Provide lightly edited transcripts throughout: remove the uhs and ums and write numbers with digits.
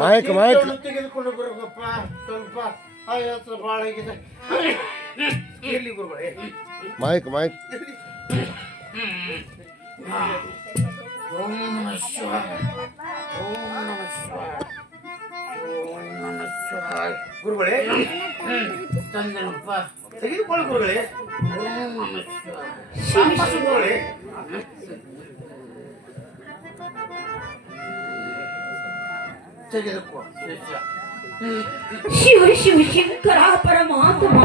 ಮಾಯಕ್ ಮಾಯಕ್ ತೆಗೆದುಕೊಂಡು ಬರಬೇಕಪ್ಪ ಸ್ವಲ್ಪ ಆಯಾಸ ಭಾಳ ಆಗಿದೆ. ಎಲ್ಲಿ ಗುರುಗಳೇ? ಮಾಯಕ್ ಮಾಯಕ್ ಓಂ ನಮಃ ಶಿವಾಯ, ಓಂ ನಮಃ ಶಿವಾಯ, ಓಂ ನಮಃ ಶಿವಾಯ. ಗುರುಗಳೇ ತಂದನಪ್ಪ, ತೆಗೆದುಕೊಳ್ಳಿ ಗುರುಗಳೇ. ಓಂ ನಮಃ ಶಿವಾಯ ಗುರುಗಳೇ. ತೆಗೆದುಕೋ. ಶಿವ ಶಿವ ಶಂಕರ ಪರಮಾತ್ಮ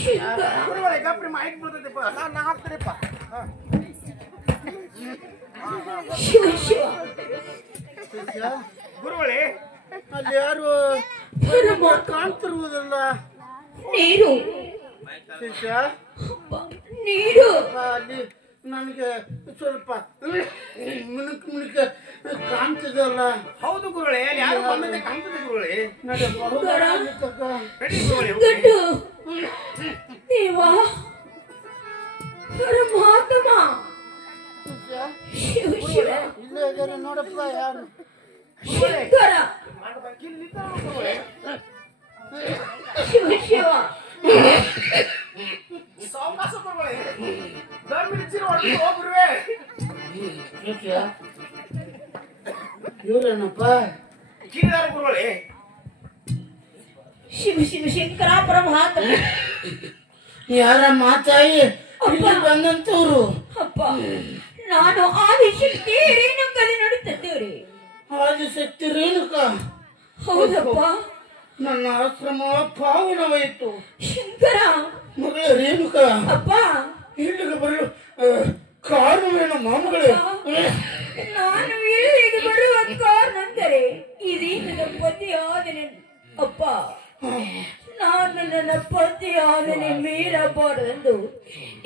ಶಂಕರ. ಗುರುಗಳೇ ಗಪ್ರಿ ಮಾಹಿತಿ ಬರ್ತೈತೆಪ್ಪ, ನಾನು ಹಾಕ್ತೀನಪ್ಪ. ಶಿವ ಶಿವ ಗುರುಗಳೇ, ಅಲ್ಲಿ ಯಾರು ಕಾಣ್ತಿರುವುದಲ್ಲ? ನೀರು ಶಿಷ್ಯ, ನೀರು ಅಲ್ಲಿ ನನಗೆ ಸ್ವಲ್ಪ ಮಿಣುಕ್ ಮಿಣುಕ ಕಾಣ್ತಿದಲ್ಲ. ಹೌದು ಗುರುಗಳೇ, ಯಾರು ಬಂದಂತೆ ಕಾಣ್ತದೆ ಗುರುಗಳೇ. ಗಂಡು ದೇವ ಪರಮಾತ್ಮ ಶಿವ ಶಿವ ಇಲ್ಲೇ ಇದ್ದಾರೆ ನೋಡಪ್ಪ. ಯಾರು? ಶಂಕರ ಶಿವ ಶಿವ ಸಾವಕಾಶ ಗುರುಗಳೇ. ಇವ್ರೇನಪ್ಪ ಗುರುಗಳೇ ಶಿವ ಶಿವ ಶಂಕರ ಪರಮಾತ್ಮ. ಯಾರ ಮಾತಾಯಿ ಇಲ್ಲಿ ಬಂದಂತವ್ರು? ಅಪ್ಪ ನಾನು ಆದಿಶಕ್ತಿ ರೇಣುಕಲ್ಲಿ ನಡುತ್ತಿದ್ದೇವ್ರಿ. ಆದಿಶಕ್ತಿ ರೇಣುಕ? ಹೌದಪ್ಪ. ನನ್ನ ಆಶ್ರಮ ಪಾವನವಾಯಿತು. ಶಂಕರ ಮಗಳ ರೇಣುಕ ಅಪ್ಪ ಇಲ್ಲಿಗೆ ಬರಲು ಕಾರಣವೇನು ಮಾಮಗಳೇ? ನಾನು ಇಲ್ಲಿಗೆ ಬರುವ ಕಾರಣಂದರೆ ಇದೇ ನನ್ನ ಪತಿ ಆದನೆ. ಅಪ್ಪ ನಾನು ನನ್ನ ಪತಿ ಆದನೆ ಮೀರಬಾರದೆಂದು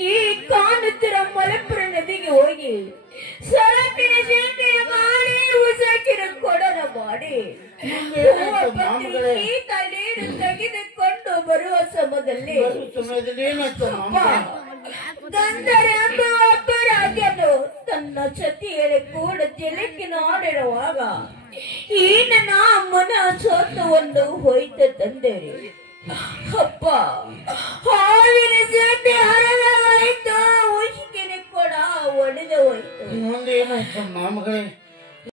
ಈ ಕಾಣುತ್ತಿರ ಮಲಪುರ ನದಿಗೆ ಹೋಗಿ ಸರಕಿನ ಶೇಖರ ಮಾಡಿ ಉಸಕಿನ ಕೊಡನ ಮಾಡಿ ನೀರು ತೆಗೆದುಕೊಂಡು ಬರುವ ಸಮಯದಲ್ಲಿ ಗಂಧರೆ ಎಂಬ ಒಬ್ಬ ರಾಜನು ತನ್ನ ಸತಿಯಲ್ಲಿ ಕೂಡ ಜಲಕ್ಕೆ ನಾಡಿರುವಾಗ ಈ ನನ್ನ ಅಮ್ಮನ ಸೋತವನ್ನು ಹೋಯ್ತು ತಂದೆರಿ. ಅಪ್ಪ ಹಾವಿನ ಸೇಟೆ ಹರಿದ ಹೋಯ್ತು, ಉಸಿಕಿನ ಕೊಡ ಒಡೆದು ಹೋಯ್ತು. ಮುಂದೇನಾಯ್ತು ಮಾಮಗಳೇ?